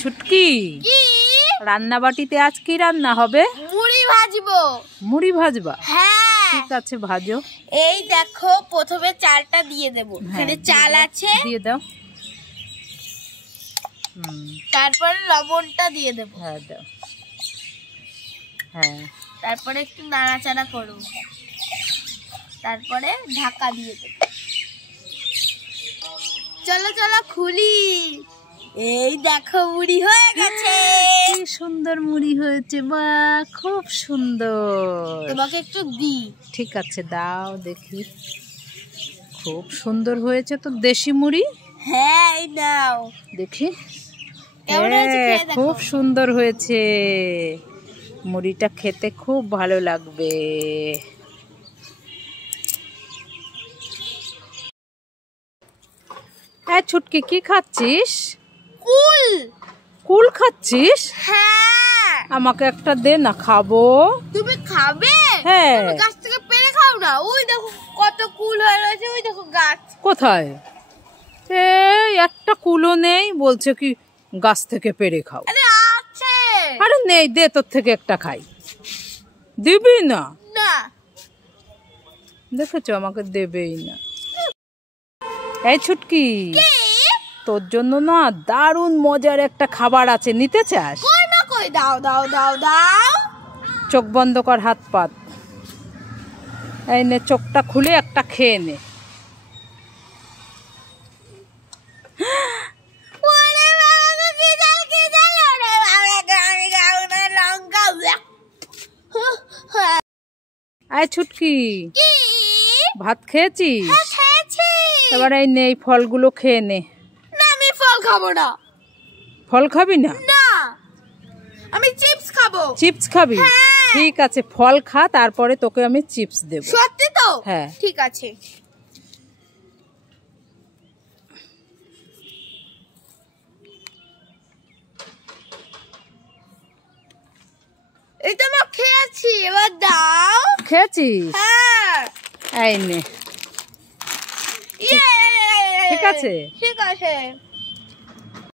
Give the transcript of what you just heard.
ছুটকি, রান্না বাটিতে আজ কি রান্না হবে? মুড়ি ভাজবো। মুড়ি ভাজবা? হ্যাঁ ঠিক আছে, ভাজো। এই দেখো, প্রথমে চালটা দিয়ে দেবো। এখানে চাল আছে, দিয়ে দাও। তারপরে লবণটা দিয়ে দেবো। হ্যাঁ দাও। হ্যাঁ, তারপরে একটু নাড়াচাড়া করব, তারপরে ঢাকা দিয়ে দেবো। চলো চলো খুলি। এই দেখো, মুড়ি হয়ে গেছে। কি সুন্দর মুড়ি হয়েছে, বা খুব সুন্দর। তোমাকে একটু দিই। ঠিক আছে, দাও দেখি। খুব সুন্দর হয়েছে তো দেশি মুড়ি। হ্যাঁ, এই নাও দেখি। কেমন হয়েছে খেয়ে দেখো। খুব সুন্দর হয়েছে, মুড়িটা খেতে খুব ভালো লাগবে। ছুটকি, কি খাচ্ছিস? কুল। কুল খাচ্ছিস? হ্যাঁ, আমাকে একটা দে না, খাবো। তুমি খাবে? হ্যাঁ। তুমি গাছ থেকে পেড়ে খাও না। ওই দেখো কত কুল হয়ে রয়েছে, ওই দেখো গাছ। কোথায়? এই একটা কুলো নেই, বলছে কি গাছ থেকে পেড়ে খাও। আরে আছে। আরে নেই, দে, তোর থেকে একটা খাই। দিবি না? না। দেখেছো, আমাকে দেবেই না। এই ছুটকি, তোর জন্য না দারুণ মজার একটা খাবার আছে, নিতে চাস? কই না কই, দাও দাও দাও দাও। চোখ বন্ধ কর, হাত পাত। এই নে, চোখটা খুলে একটা খেয়ে নে। আয় ছুটকি, ভাত খেয়েছিস? এবার এই নে, এই ফলগুলো খেয়ে নে। না, আমি ফল খাবো না। ফল খাবি না? না, আমি চিপস খাবো। চিপস খাবি? ঠিক আছে, ফল খা, তারপরে তোকে আমি চিপস দেব। সত্যি তো? হ্যাঁ। ঠিক আছে। এই তো মা খেয়েছি, এবার দাও। খেয়েছিস? হ্যাঁ। এই নে। ইয়ে। ঠিক আছে? ঠিক আছে।